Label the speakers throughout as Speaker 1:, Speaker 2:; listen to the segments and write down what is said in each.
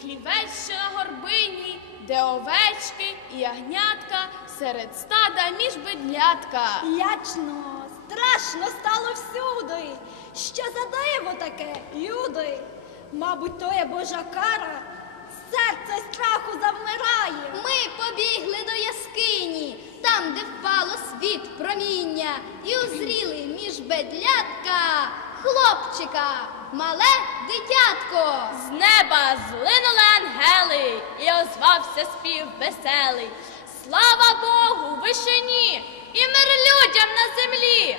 Speaker 1: хлівець ще на горбині, де овечки і ягнятка серед стада між бедлятка.
Speaker 2: Лячно, страшно стало всюди. Що за диво таке, люди? Мабуть, то є Божа кара. Серце страху завмирає.
Speaker 3: Ми побігли до яскині, там, де впало світ проміння, і узріли між бедлятка хлопчика, мале дитятко.
Speaker 1: З неба злинули ангели, і озвався спів веселий. Слава Богу, вишині і мир людям на землі.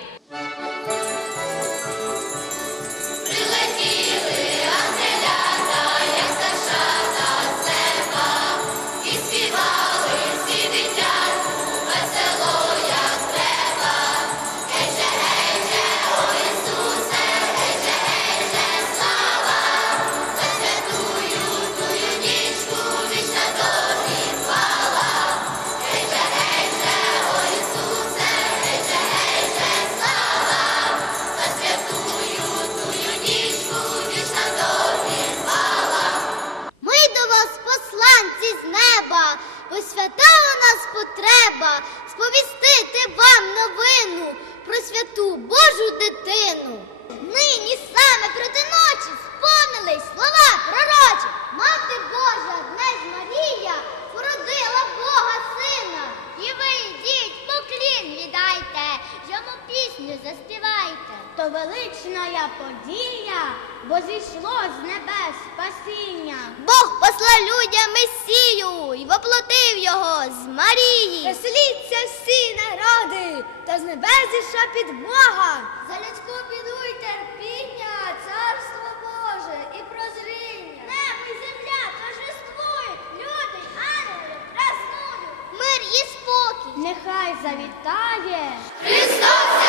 Speaker 3: Неба, свята у нас потреба сповістити вам новину про святу Божу дитину. Нині саме проти ночі сповнились слова пророчі. Мати Божа, днесь Марія, породила Бога сина. І ви йдіть, поклін віддайте, йому пісню заспівайте. То велична я подія, бо зійшло з небес спасіння. Бог послав людям Месію і воплотив його з Марії.
Speaker 2: Веселіться всі народи, та з небес зійшла підмога.
Speaker 3: За людську біду й терпіння, царство Боже і прозріння. Небо і земля торжествують, люди, ангели празнують. Мир і спокій. Нехай завітає. Разом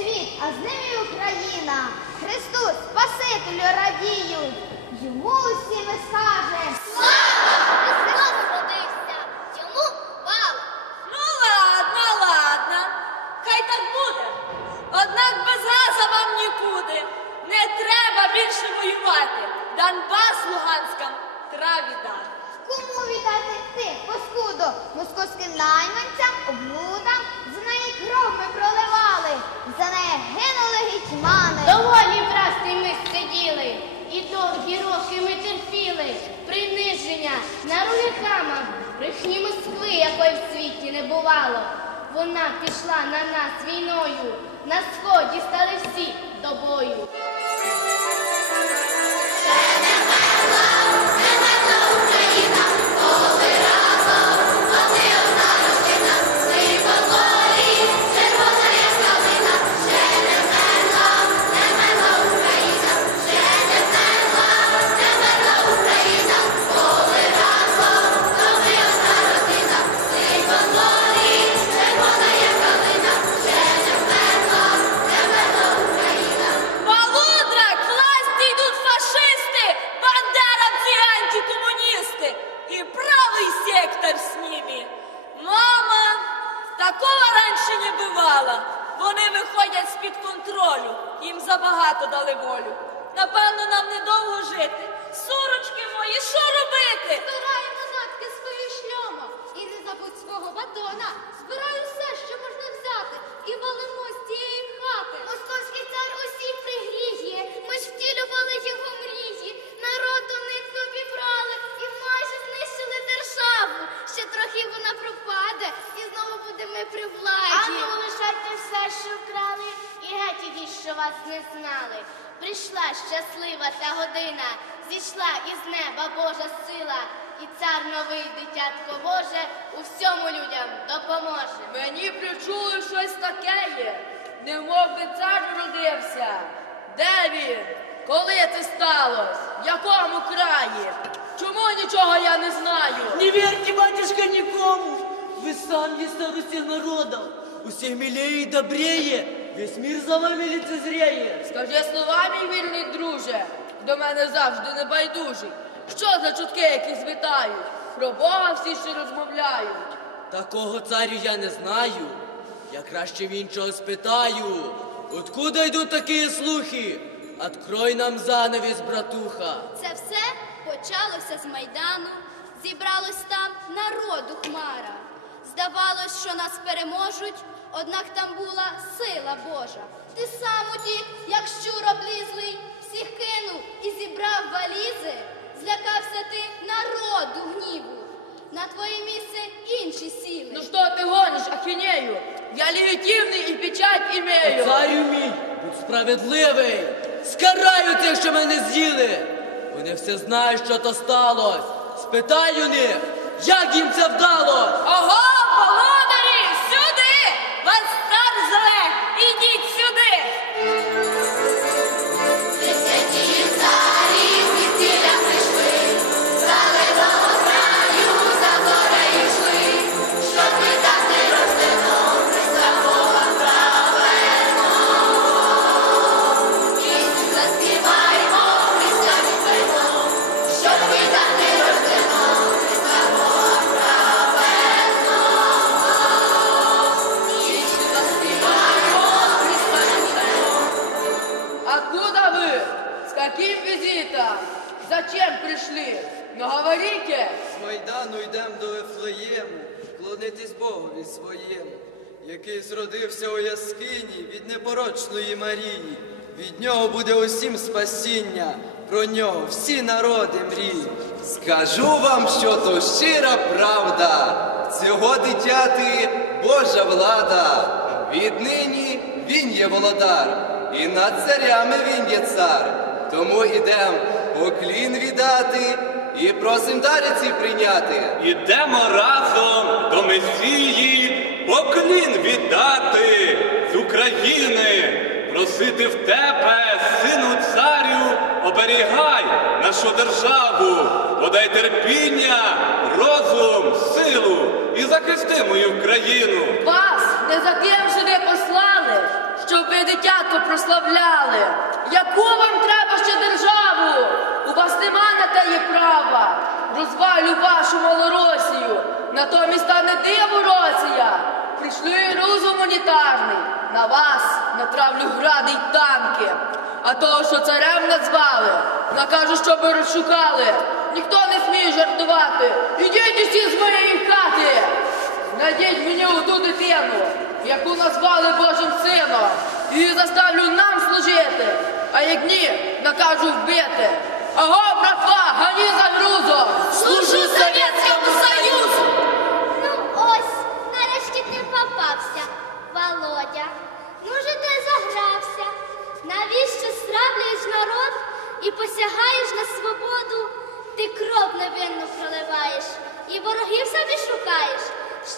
Speaker 3: світ, а з ним і Україна. Христос, Спасителю радіють. Йому усі ми скажем. Слава! Христос родився, йому вала.
Speaker 1: Ну ладно, ладно, хай так буде. Однак без газа вам нікуди. Не треба більше воювати. Донбас Луганськам треба віддати.
Speaker 3: Кому віддати ти, паскудо, московським найманцям, облудам, за неї кров ми проливали, за неї гинули гетьмани.
Speaker 4: Доволі врасти ми сиділи, і довгі роки ми терпіли приниження на рулікамах, брехні Москви, якої в світі не бувало. Вона пішла на нас війною, на сході стали всі до бою.
Speaker 5: Причули щось таке є, немов би цар родився. Де він? Коли це сталося? В якому краї? Чому нічого я не знаю?
Speaker 6: Не верьте, батюшка, никому! Вы сам есть старости народов. У всех милее и добрее. Весь мир за вами лицезреет.
Speaker 5: Скажи слова, мій вільний друже, до мене завжди не байдужий. Що за чутки, які звітають? Про Бога всі ще розмовляють.
Speaker 6: Такого царю я не знаю. Я краще в іншого спитаю. Откуда йдуть такі слухи? Открой нам занавіс, братуха.
Speaker 7: Це все почалося з Майдану, зібралось там народу хмара. Здавалось, що нас переможуть, однак там була сила Божа. Ти сам утік, як щур облізлий, всіх кинув і зібрав валізи. Злякався ти народу. На твоє місце інші сіли.
Speaker 5: Ну що ти гониш, ахінею? Я легітимний і печать імею.
Speaker 6: Царю мій, будь справедливий. Скараю тих, що мене з'їли. Вони все знають, що то сталося. Спитаю них, як їм це вдалось.
Speaker 5: Ого,
Speaker 8: непорочної Марії. Від нього буде усім спасіння, про нього всі народи мріють. Скажу вам, що то щира правда, цього дитяти Божа влада. Віднині він є володар, і над царями він є цар. Тому ідем поклін віддати і просим дариці прийняти.
Speaker 9: Ідемо разом до Месії, поклін віддати з України, просити в тебе, сину царю, оберігай нашу державу, подай терпіння, розум, силу і захисти мою країну.
Speaker 5: Вас не за тим сюди послали, щоб ви дитятко прославляли. Яку вам треба ще державу? У вас нема на те є права. Розвалю вашу малоросію. Натомість стане диво. Розум. На вас натравлю гради й танки. А того, що царем назвали, накажу, щоб розшукали. Ніхто не сміє жартувати. Ідіть усі з моєї хати. Знайдіть мені оту дитину, яку назвали Божим сином, і заставлю нам служити, а як ні, накажу вбити. Аго, братва, гані за грузом! Служу Совєтському Союзу!
Speaker 10: Ну ти загрався. Навіщо стравлюєш народ і посягаєш на свободу? Ти кров невинну проливаєш і ворогів собі шукаєш,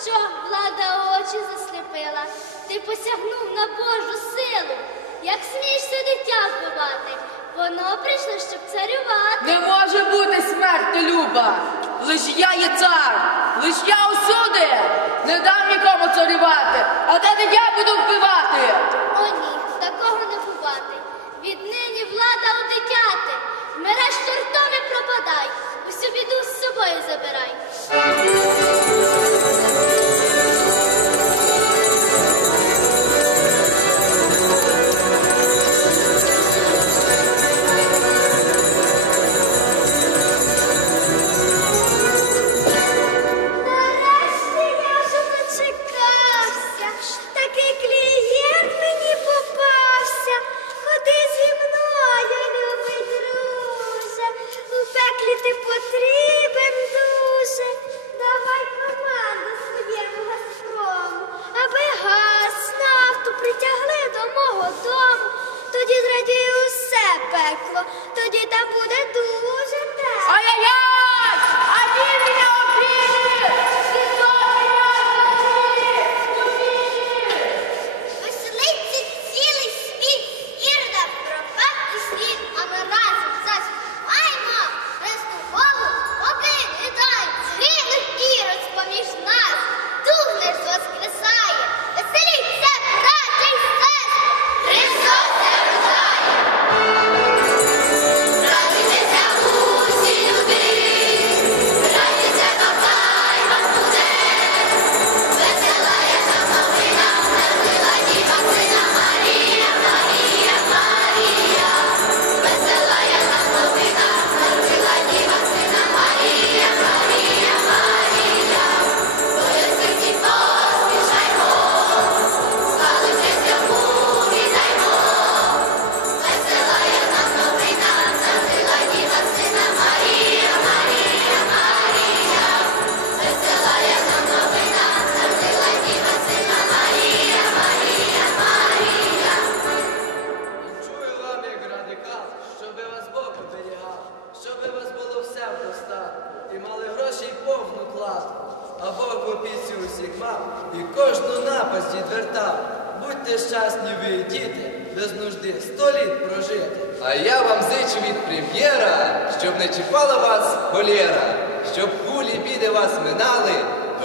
Speaker 10: що влада очі засліпила. Ти посягнув на Божу силу. Як смієш це дитя вбивати? Воно прийшло, щоб царювати.
Speaker 5: Не може бути смерти, Люба! Лиш я є цар, лиш я усюди! Не дам нікому царювати, а не я буду вбивати!
Speaker 10: О ні, такого не бувати. Віднині влада у дитяти. Вмиреш чортом і пропадай. Усю біду з собою забирай.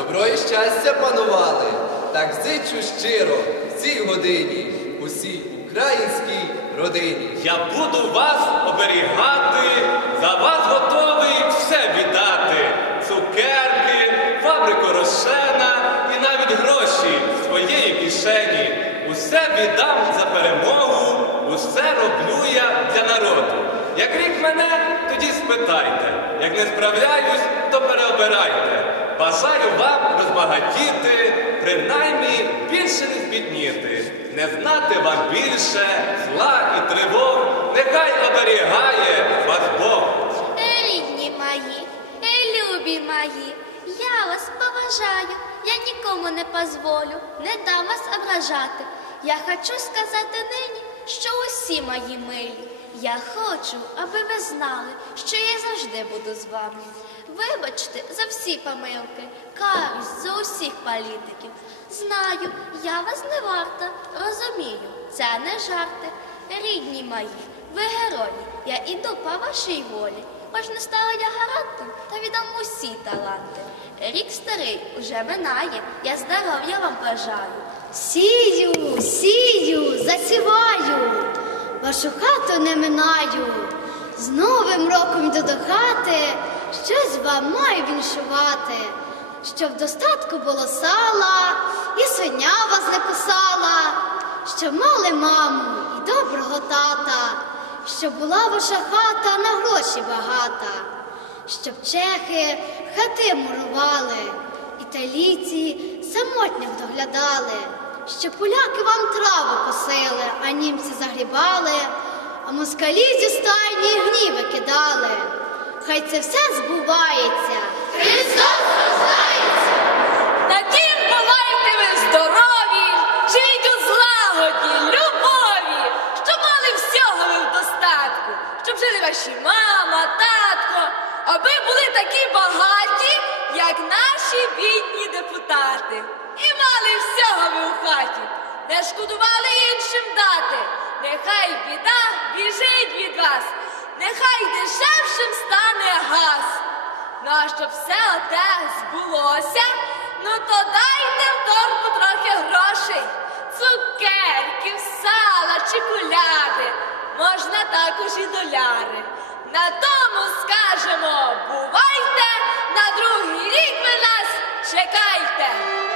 Speaker 8: Добро і щастя панували. Так зичу щиро в цій годині усій українській родині.
Speaker 9: Я буду вас оберігати, за вас готовий все віддати. Цукерки, фабрику Рошена і навіть гроші своєї кишені. Усе віддам за перемогу, усе роблю я для народу. Як рік мене, тоді спитайте. Як не справляюсь, то переобирайте. Бажаю вам розбагатіти, принаймні більше не збідніти. Не знати вам більше зла і тривог, нехай оберігає вас Бог.
Speaker 11: Рідні мої, е, любі мої, я вас поважаю, я нікому не позволю, не дам вас ображати. Я хочу сказати нині, що усі мої милі. Я хочу, аби ви знали, що я завжди буду з вами. Вибачте за всі помилки, карусь за усіх політиків. Знаю, я вас не варта, розумію, це не жарти. Rідні мої, ви герої, я іду по вашій волі. Хоч не стала я гарантом, та віддам усі таланти. Рік старий уже минає, я здоров'я вам бажаю.
Speaker 12: Сію, сію, засіваю, вашу хату не минаю. З Новим роком йду до хати, щось вам маю віншувати, щоб в достатку було сала, і свиня вас не кусала, щоб мали маму і доброго тата, щоб була ваша хата на гроші багата, щоб чехи хати мурували, італійці самотніх доглядали, щоб поляки вам траву косили, а німці загрібали, а москалі зі стайні гніви кидали. Хай це все збувається. Христос рождається!
Speaker 1: Таким бувайте ви здорові, живіть у злагоді, любові, щоб мали всього ви в достатку, щоб жили ваші мама, татко, аби були такі багаті, як наші бідні депутати і мали всього ви у хаті, не шкодували іншим дати. Нехай біда біжить від вас, нехай дешевшим стане газ. Ну а щоб все оте збулося, ну то дайте в торбу трохи грошей, цукерків, сала, чи куляри, можна також і доляри. На тому скажемо, бувайте, на другий рік ви нас чекайте.